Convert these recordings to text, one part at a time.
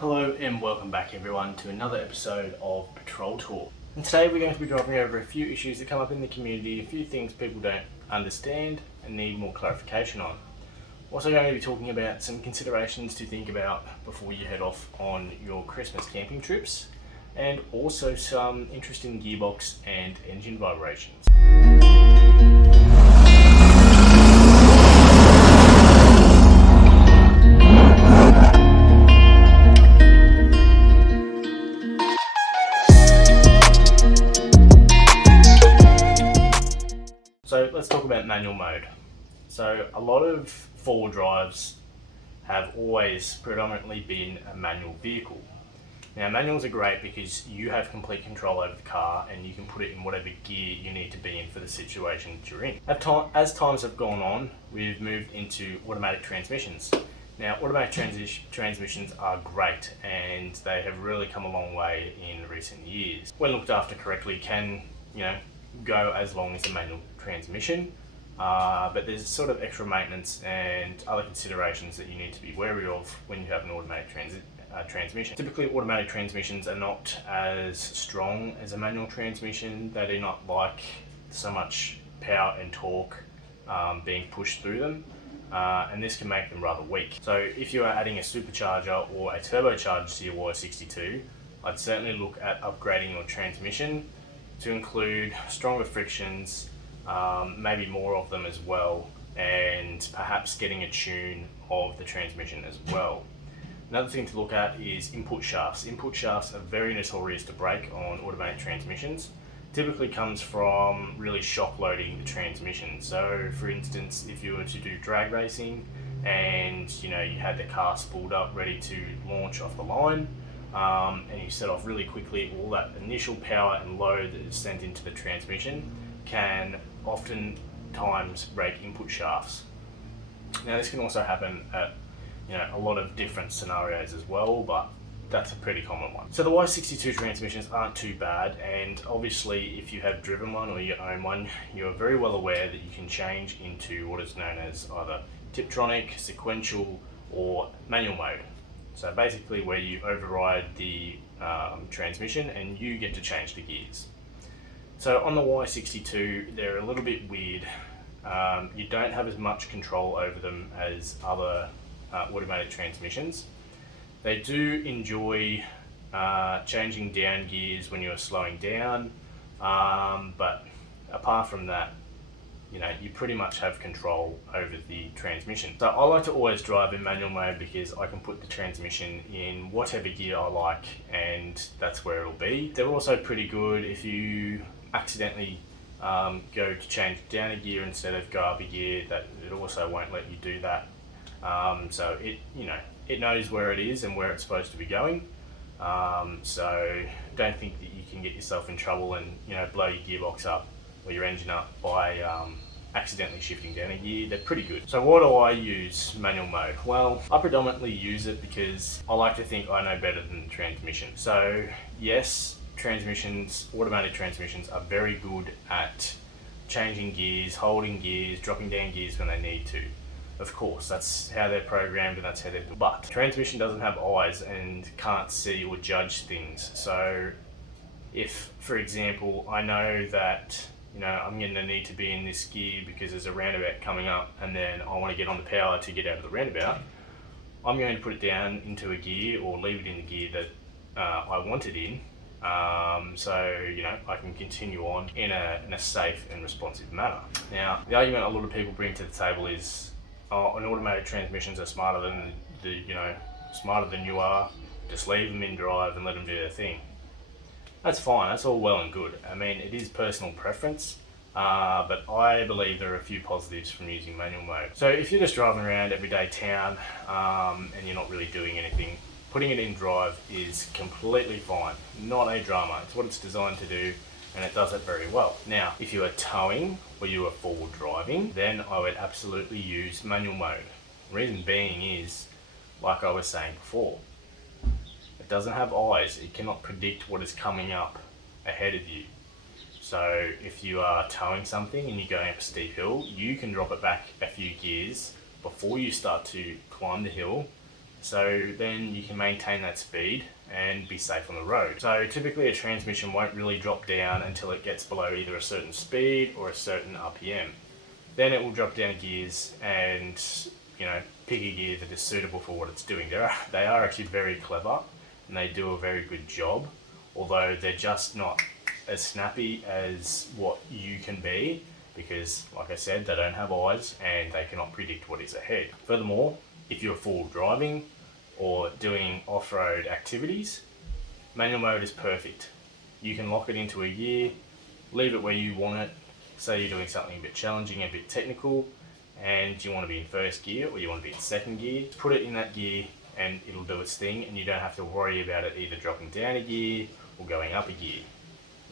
Hello and welcome back everyone to another episode of Patrol Talk. And today we're going to be driving over a few issues that come up in the community, a few things people don't understand and need more clarification on. Also going to be talking about some considerations to think about before you head off on your Christmas camping trips, and also some interesting gearbox and engine vibrations. So let's talk about manual mode. So a lot of four-wheel drives have always predominantly been a manual vehicle. Now manuals are great because you have complete control over the car and you can put it in whatever gear you need to be in for the situation that you're in. As times have gone on, we've moved into automatic transmissions. Now automatic transmissions are great and they have really come a long way in recent years. When looked after correctly, can go as long as a manual transmission, but there's sort of extra maintenance and other considerations that you need to be wary of when you have an automatic transmission. Typically automatic transmissions are not as strong as a manual transmission. They do not like so much power and torque being pushed through them, and this can make them rather weak. So if you are adding a supercharger or a turbocharger to your Y62, I'd certainly look at upgrading your transmission to include stronger frictions, maybe more of them as well, and perhaps getting a tune of the transmission as well. Another thing to look at is input shafts. Input shafts are very notorious to break on automatic transmissions. Typically comes from really shock loading the transmission. So for instance, if you were to do drag racing and you had the car spooled up ready to launch off the line, and you set off really quickly, all that initial power and load that is sent into the transmission can oftentimes break input shafts. Now this can also happen at a lot of different scenarios as well, but that's a pretty common one. So the Y62 transmissions aren't too bad, and obviously if you have driven one or you own one, you're very well aware that you can change into what is known as either Tiptronic, sequential, or manual mode. So basically where you override the transmission and you get to change the gears. So on the Y62, they're a little bit weird. You don't have as much control over them as other automatic transmissions. They do enjoy changing down gears when you're slowing down, but apart from that, you pretty much have control over the transmission. So I like to always drive in manual mode because I can put the transmission in whatever gear I like and that's where it'll be. They're also pretty good if you accidentally go to change down a gear instead of go up a gear, that it also won't let you do that. So it knows where it is and where it's supposed to be going. So don't think that you can get yourself in trouble and blow your gearbox up or your engine up by accidentally shifting down a gear. They're pretty good. So why do I use manual mode? Well, I predominantly use it because I like to think I know better than the transmission. So yes, automatic transmissions are very good at changing gears, holding gears, dropping down gears when they need to. Of course, that's how they're programmed and that's how they're built. But transmission doesn't have eyes and can't see or judge things. So if, for example, I know that I'm going to need to be in this gear because there's a roundabout coming up and then I want to get on the power to get out of the roundabout, I'm going to put it down into a gear or leave it in the gear that I want it in, so I can continue on in a safe and responsive manner. Now, the argument a lot of people bring to the table is, an automatic transmissions are smarter than smarter than you are. Just leave them in drive and let them do their thing. That's fine, that's all well and good. I mean, it is personal preference, but I believe there are a few positives from using manual mode. So if you're just driving around everyday town and you're not really doing anything, putting it in drive is completely fine, not a drama. It's what it's designed to do and it does it very well. Now, if you are towing or you are forward driving, then I would absolutely use manual mode. The reason being is, like I was saying before, it doesn't have eyes. It cannot predict what is coming up ahead of you. So if you are towing something and you're going up a steep hill, you can drop it back a few gears before you start to climb the hill So then you can maintain that speed and be safe on the road. So typically a transmission won't really drop down until it gets below either a certain speed or a certain RPM. Then it will drop down gears and, pick a gear that is suitable for what it's doing. They are actually very clever and they do a very good job, although they're just not as snappy as what you can be, because like I said, they don't have eyes and they cannot predict what is ahead. Furthermore, if you're full driving or doing off-road activities, manual mode is perfect. You can lock it into a gear, leave it where you want it. Say you're doing something a bit challenging, a bit technical, and you want to be in first gear or you want to be in second gear, put it in that gear and it'll do its thing, and you don't have to worry about it either dropping down a gear or going up a gear.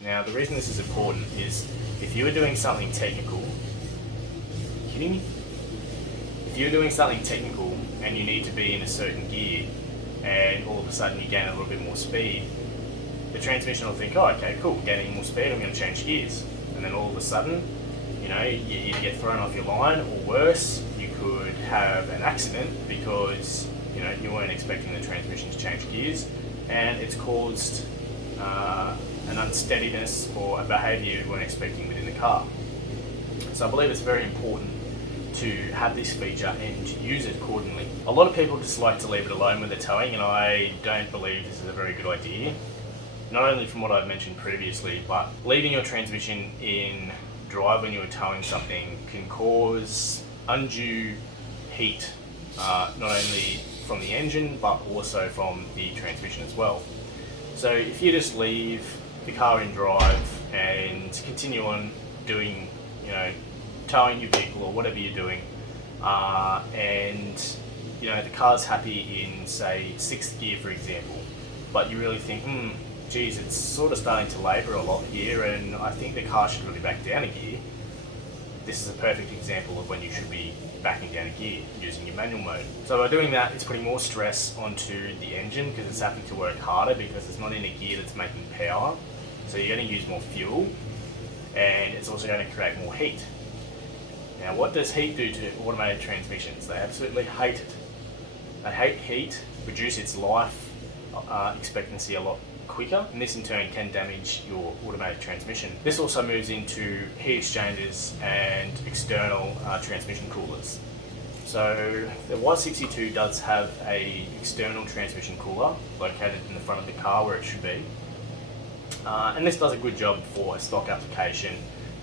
Now, the reason this is important is if you are doing something technical, are you kidding me? If you're doing something technical and you need to be in a certain gear and all of a sudden you gain a little bit more speed, the transmission will think, oh, okay, cool, gaining more speed, I'm going to change gears. And then all of a sudden, you get thrown off your line, or worse, you could have an accident because you weren't expecting the transmission to change gears, and it's caused an unsteadiness or a behaviour you weren't expecting within the car. So I believe it's very important to have this feature and to use it accordingly. A lot of people just like to leave it alone with the towing, and I don't believe this is a very good idea. Not only from what I've mentioned previously, but leaving your transmission in drive when you're towing something can cause undue heat, not only from the engine but also from the transmission as well. So if you just leave the car in drive and continue on doing, towing your vehicle or whatever you're doing, and the car's happy in, say, 6th gear for example, but you really think, geez, it's sort of starting to labour a lot here and I think the car should really back down a gear. This is a perfect example of when you should be backing down a gear using your manual mode. So by doing that, it's putting more stress onto the engine because it's having to work harder because it's not in a gear that's making power. So you're going to use more fuel and it's also going to create more heat. Now, what does heat do to automated transmissions? They absolutely hate it. They hate heat, reduce its life expectancy a lot quicker, and this in turn can damage your automatic transmission. This also moves into heat exchangers and external transmission coolers. So the Y62 does have a external transmission cooler located in the front of the car where it should be, and this does a good job for a stock application,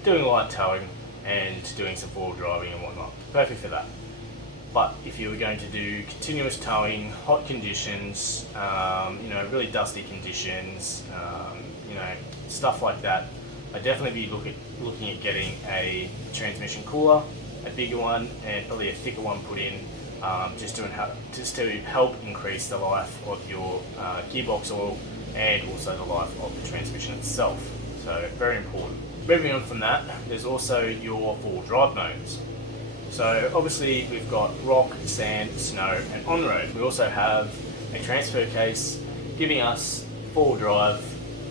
doing light towing and doing some forward driving and whatnot. Perfect for that. But if you were going to do continuous towing, hot conditions, really dusty conditions, stuff like that, I'd definitely be looking at getting a transmission cooler, a bigger one, and probably a thicker one put in, just to help increase the life of your gearbox oil and also the life of the transmission itself. So very important. Moving on from that, there's also your four drive modes. So obviously we've got rock, sand, snow and on-road. We also have a transfer case giving us four drive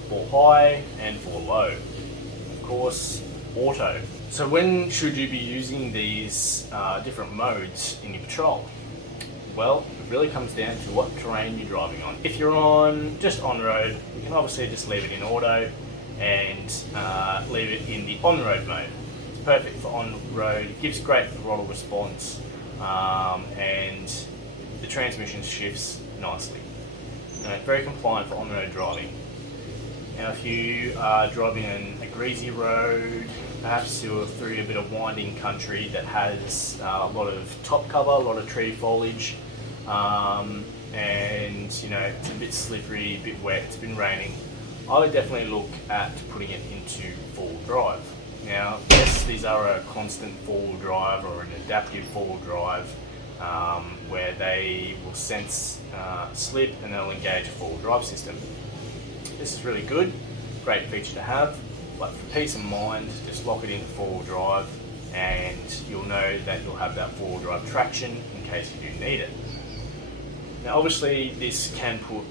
for high and for low. Of course, auto. So when should you be using these different modes in your patrol? Well, it really comes down to what terrain you're driving on. If you're just on-road, you can obviously just leave it in auto and leave it in the on-road mode. Perfect for on-road, it gives great throttle response, and the transmission shifts nicely. Very compliant for on-road driving. Now if you are driving on a greasy road, perhaps you're through a bit of winding country that has a lot of top cover, a lot of tree foliage, and it's a bit slippery, a bit wet, it's been raining, I would definitely look at putting it into four-wheel drive. Now, yes, these are a constant four-wheel drive or an adaptive four-wheel drive where they will sense slip and they'll engage a four-wheel drive system. This is really good, great feature to have, but for peace of mind, just lock it into four-wheel drive and you'll know that you'll have that four-wheel drive traction in case you do need it. Now, obviously, this can put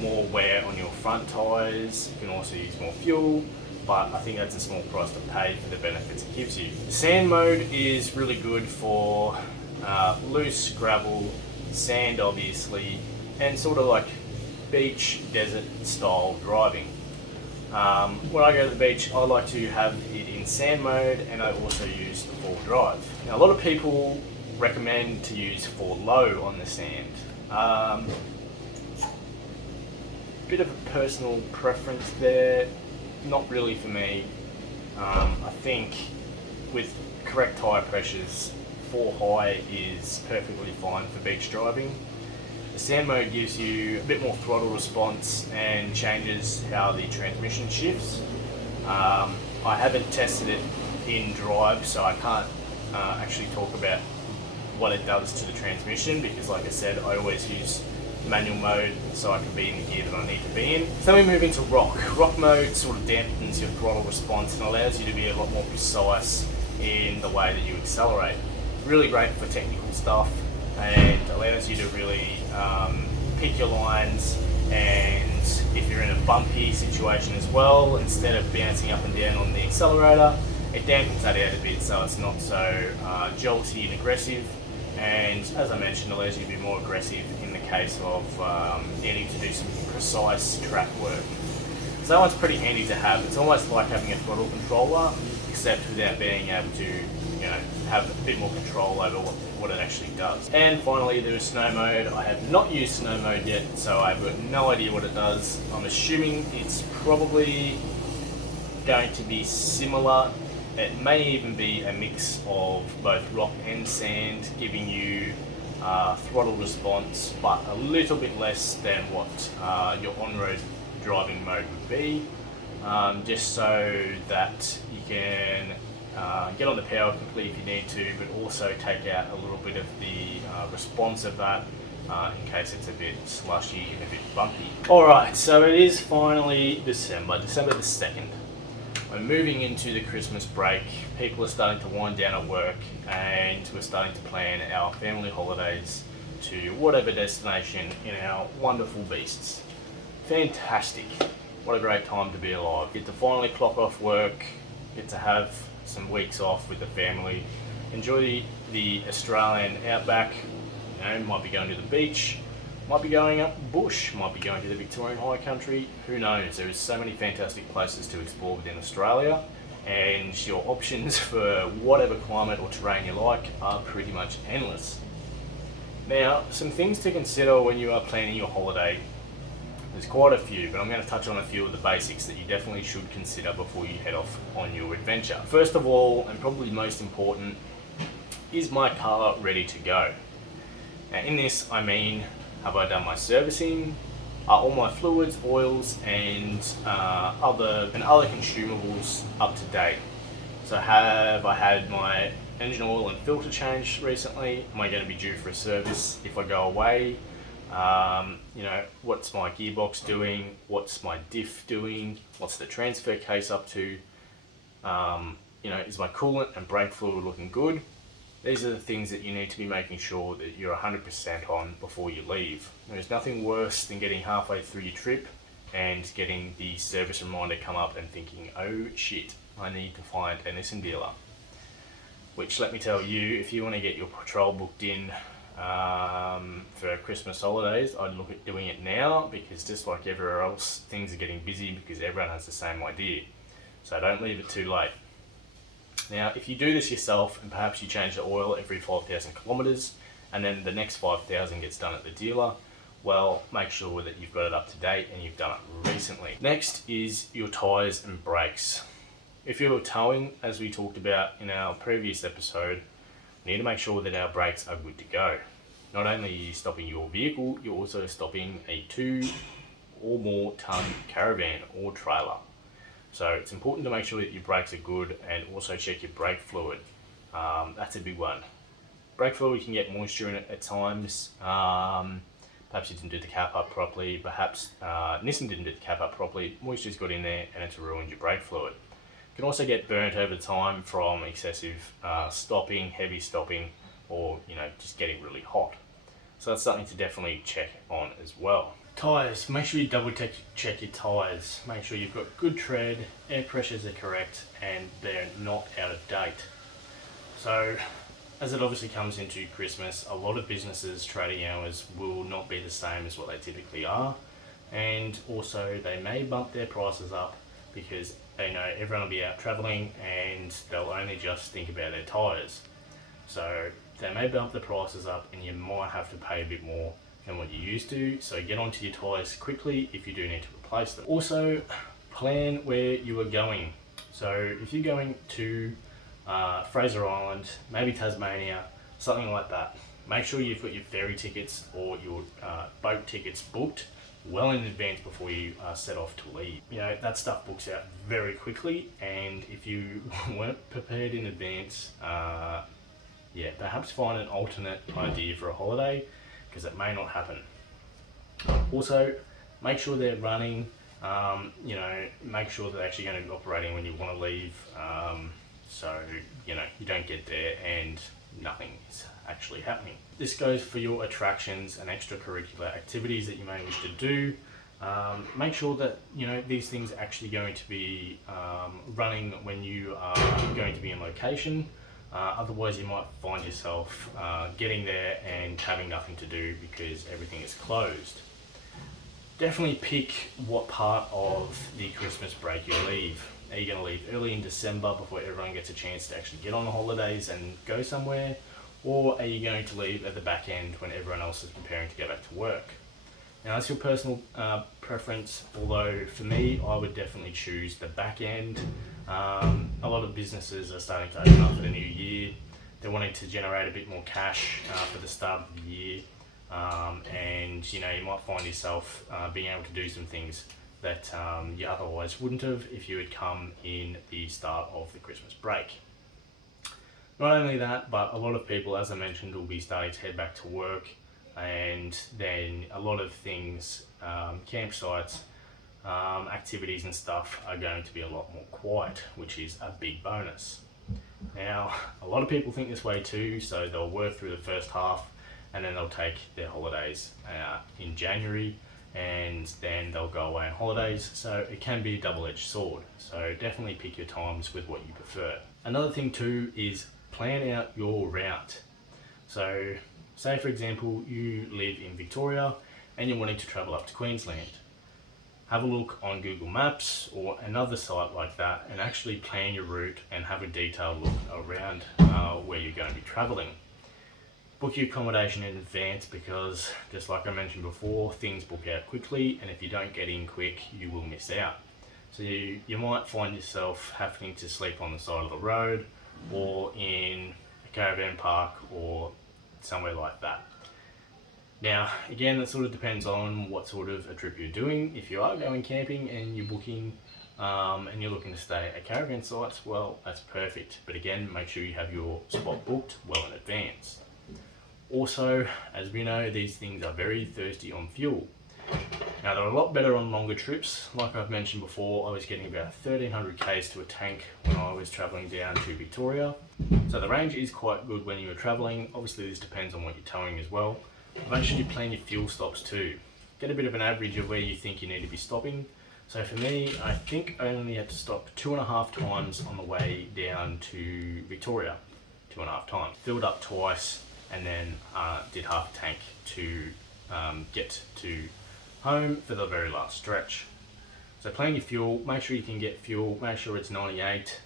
more wear on your front tyres, you can also use more fuel, but I think that's a small price to pay for the benefits it gives you. The sand mode is really good for loose gravel, sand obviously, and sort of like beach, desert style driving. When I go to the beach, I like to have it in sand mode, and I also use the 4Drive. Now, a lot of people recommend to use 4Low on the sand. Bit of a personal preference there, not really for me. I think with correct tyre pressures, 4 high is perfectly fine for beach driving. The sand mode gives you a bit more throttle response and changes how the transmission shifts. I haven't tested it in drive, so I can't actually talk about what it does to the transmission, because like I said, I always use manual mode so I can be in the gear that I need to be in. So then we move into rock. Rock mode sort of dampens your throttle response and allows you to be a lot more precise in the way that you accelerate. Really great for technical stuff, and allows you to really pick your lines, and if you're in a bumpy situation as well, instead of bouncing up and down on the accelerator, it dampens that out a bit so it's not so jolty and aggressive, and as I mentioned, allows you to be more aggressive in the case of needing to do some precise track work. So that one's pretty handy to have. It's almost like having a throttle controller, except without being able to, have a bit more control over what it actually does. And finally, there is snow mode. I have not used snow mode yet, so I've got no idea what it does. I'm assuming it's probably going to be similar. It may even be a mix of both rock and sand, giving you throttle response, but a little bit less than what your on-road driving mode would be, just so that you can get on the power quickly if you need to, but also take out a little bit of the response of that in case it's a bit slushy and a bit bumpy. Alright, so it is finally December the 2nd. We're moving into the Christmas break. People are starting to wind down at work, and we're starting to plan our family holidays to whatever destination in our wonderful beasts. Fantastic. What a great time to be alive. Get to finally clock off work, get to have some weeks off with the family, enjoy the Australian outback, might be going to the beach, might be going up bush, might be going to the Victorian High Country, who knows. There is so many fantastic places to explore within Australia, and your options for whatever climate or terrain you like are pretty much endless. Now, some things to consider when you are planning your holiday. There's quite a few, but I'm going to touch on a few of the basics that you definitely should consider before you head off on your adventure. First of all, and probably most important, is my car ready to go? Now in this, I mean, have I done my servicing? Are all my fluids, oils, and other consumables up to date? So have I had my engine oil and filter changed recently? Am I going to be due for a service if I go away? What's my gearbox doing? What's my diff doing? What's the transfer case up to? Is my coolant and brake fluid looking good? These are the things that you need to be making sure that you're 100% on before you leave. There's nothing worse than getting halfway through your trip and getting the service reminder come up and thinking, oh shit, I need to find a Nissan dealer. Which, let me tell you, if you want to get your patrol booked in for Christmas holidays, I'd look at doing it now, because just like everywhere else, things are getting busy because everyone has the same idea. So don't leave it too late. Now, if you do this yourself and perhaps you change the oil every 5,000 kilometers and then the next 5,000 gets done at the dealer, well, make sure that you've got it up to date and you've done it recently. Next is your tyres and brakes. If you're towing, as we talked about in our previous episode, you need to make sure that our brakes are good to go. Not only are you stopping your vehicle, you're also stopping a 2 or more ton caravan or trailer. So it's important to make sure that your brakes are good, and also check your brake fluid. That's a big one. Brake fluid can get moisture in it at times. Perhaps you didn't do the cap up properly. Perhaps Nissan didn't do the cap up properly. Moisture's got in there and it's ruined your brake fluid. It can also get burnt over time from excessive stopping, heavy stopping, or just getting really hot. So that's something to definitely check on as well. Tyres, make sure you double check your tyres. Make sure you've got good tread, air pressures are correct, and they're not out of date. So as it obviously comes into Christmas, a lot of businesses' trading hours will not be the same as what they typically are, and also they may bump their prices up because they know everyone will be out travelling and they'll only just think about their tyres. So they may bump the prices up and you might have to pay a bit more than what you used to, so get onto your tyres quickly if you do need to replace them. Also, plan where you are going. So if you're going to Fraser Island, maybe Tasmania, something like that, make sure you've got your ferry tickets or your boat tickets booked well in advance before you set off to leave. You know, that stuff books out very quickly, and if you weren't prepared in advance, perhaps find an alternate idea for a holiday, because it may not happen. Also, make sure they're running, make sure they're actually going to be operating when you want to leave, so you don't get there and nothing is actually happening. This goes for your attractions and extracurricular activities that you may wish to do. Make sure that these things are actually going to be running when you are going to be in location. Otherwise you might find yourself getting there and having nothing to do because everything is closed. Definitely pick what part of the Christmas break you leave. Are you going to leave early in December before everyone gets a chance to actually get on the holidays and go somewhere? Or are you going to leave at the back end when everyone else is preparing to go back to work? Now that's your personal preference, although for me I would definitely choose the back end. A lot of businesses are starting to open up for the new year. They're wanting to generate a bit more cash for the start of the year, and you might find yourself being able to do some things that you otherwise wouldn't have if you had come in the start of the Christmas break. Not only that, but a lot of people, as I mentioned, will be starting to head back to work, and then a lot of things, campsites, activities and stuff are going to be a lot more quiet, which is a big bonus. Now, a lot of people think this way too, so they'll work through the first half and then they'll take their holidays in January, and then they'll go away on holidays, so it can be a double-edged sword. So definitely pick your times with what you prefer. Another thing too is plan out your route. So say for example you live in Victoria and you're wanting to travel up to Queensland. Have a look on Google Maps or another site like that and actually plan your route and have a detailed look around where you're going to be traveling. Book your accommodation in advance because, just like I mentioned before, things book out quickly, and if you don't get in quick you will miss out. So you might find yourself having to sleep on the side of the road or in a caravan park or somewhere like that. Now, again, that sort of depends on what sort of a trip you're doing. If you are going camping and you're booking and you're looking to stay at caravan sites, well, that's perfect. But again, make sure you have your spot booked well in advance. Also, as we know, these things are very thirsty on fuel. Now, they're a lot better on longer trips. Like I've mentioned before, I was getting about 1300 k's to a tank when I was travelling down to Victoria. So the range is quite good when you're travelling. Obviously, this depends on what you're towing as well. Make sure you plan your fuel stops too. Get a bit of an average of where you think you need to be stopping. So for me, I think I only had to stop 2.5 times on the way down to Victoria. 2.5 times. Filled up twice and then did half a tank to get to home for the very last stretch. So plan your fuel, make sure you can get fuel, make sure it's 98,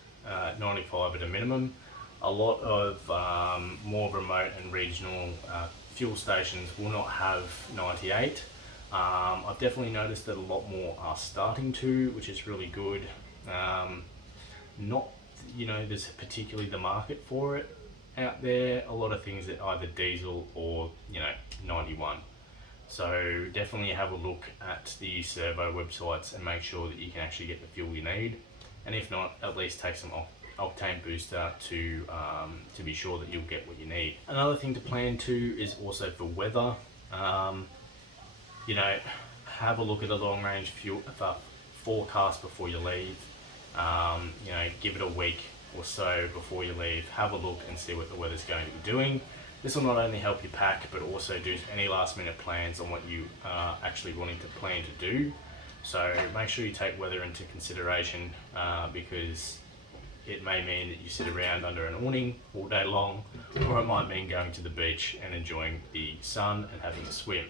95 at a minimum. A lot of more remote and regional fuel stations will not have 98. I've definitely noticed that a lot more are starting to, which is really good. There's particularly the market for it out there. A lot of things that either diesel or 91. So definitely have a look at the servo websites and make sure that you can actually get the fuel you need, and if not, at least take some octane booster to be sure that you'll get what you need. Another thing to plan too is also for weather. Have a look at the long range fuel forecast before you leave. Give it a week or so before you leave. Have a look and see what the weather's going to be doing. This will not only help you pack, but also do any last minute plans on what you are actually wanting to plan to do. So make sure you take weather into consideration because it may mean that you sit around under an awning all day long, or it might mean going to the beach and enjoying the sun and having a swim.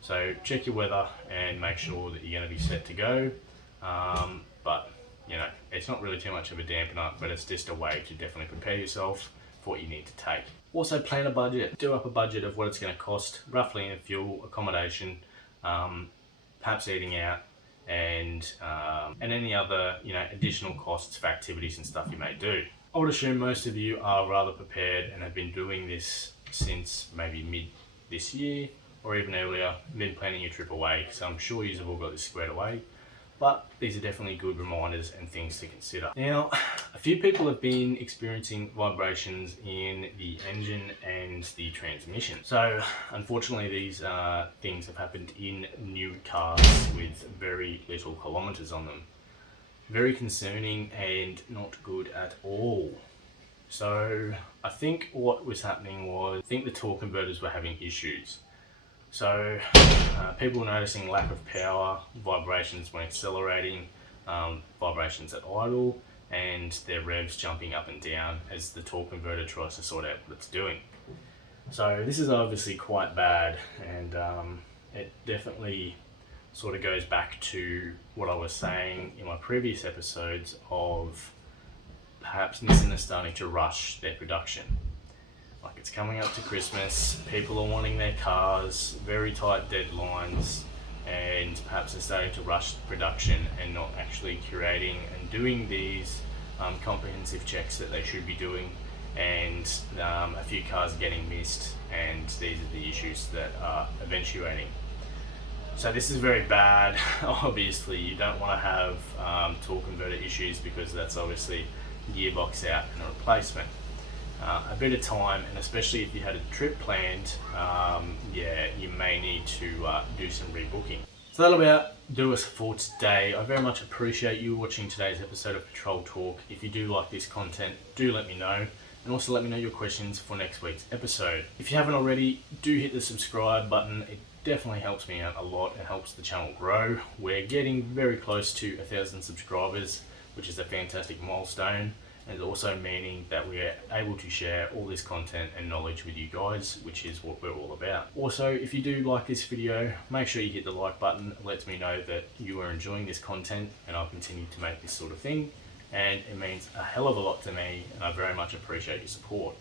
So check your weather and make sure that you're going to be set to go. But you know, it's not really too much of a dampener, but it's just a way to definitely prepare yourself for what you need to take. Also plan a budget. Do up a budget of what it's going to cost, roughly in fuel, accommodation, perhaps eating out, and any other additional costs for activities and stuff you may do. I would assume most of you are rather prepared and have been doing this since maybe mid this year or even earlier, been planning your trip away, so I'm sure you've all got this squared away. But these are definitely good reminders and things to consider. Now, a few people have been experiencing vibrations in the engine and the transmission. So, unfortunately, these things have happened in new cars with very little kilometers on them. Very concerning and not good at all. So, I think what was happening was, I think the torque converters were having issues. So people were noticing lack of power, vibrations when accelerating, vibrations at idle, and their revs jumping up and down as the torque converter tries to sort out what it's doing. So this is obviously quite bad, and it definitely sort of goes back to what I was saying in my previous episodes of perhaps Nissan is starting to rush their production. Like, it's coming up to Christmas, people are wanting their cars, very tight deadlines, and perhaps they're starting to rush production and not actually curating and doing these comprehensive checks that they should be doing, and a few cars getting missed, and these are the issues that are eventuating. So this is very bad. Obviously you don't want to have torque converter issues, because that's obviously the gearbox out and a replacement. A bit of time, and especially if you had a trip planned, you may need to do some rebooking. So that'll about do us for today. I very much appreciate you watching today's episode of Petrol Talk. If you do like this content, do let me know, and also let me know your questions for next week's episode. If you haven't already, do hit the subscribe button. It definitely helps me out a lot. It helps the channel grow. We're getting very close to 1,000 subscribers, which is a fantastic milestone. And also meaning that we're able to share all this content and knowledge with you guys, which is what we're all about. Also, if you do like this video, make sure you hit the like button. It lets me know that you are enjoying this content, and I'll continue to make this sort of thing. And it means a hell of a lot to me, and I very much appreciate your support.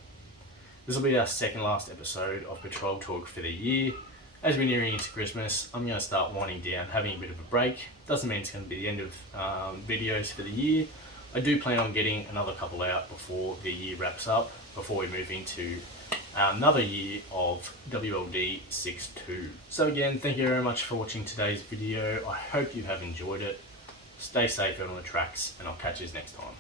This will be our second last episode of Petrol Talk for the year. As we're nearing into Christmas, I'm going to start winding down, having a bit of a break. Doesn't mean it's going to be the end of videos for the year. I do plan on getting another couple out before the year wraps up, before we move into another year of WLD 6.2. So again, thank you very much for watching today's video. I hope you have enjoyed it. Stay safe out on the tracks, and I'll catch you next time.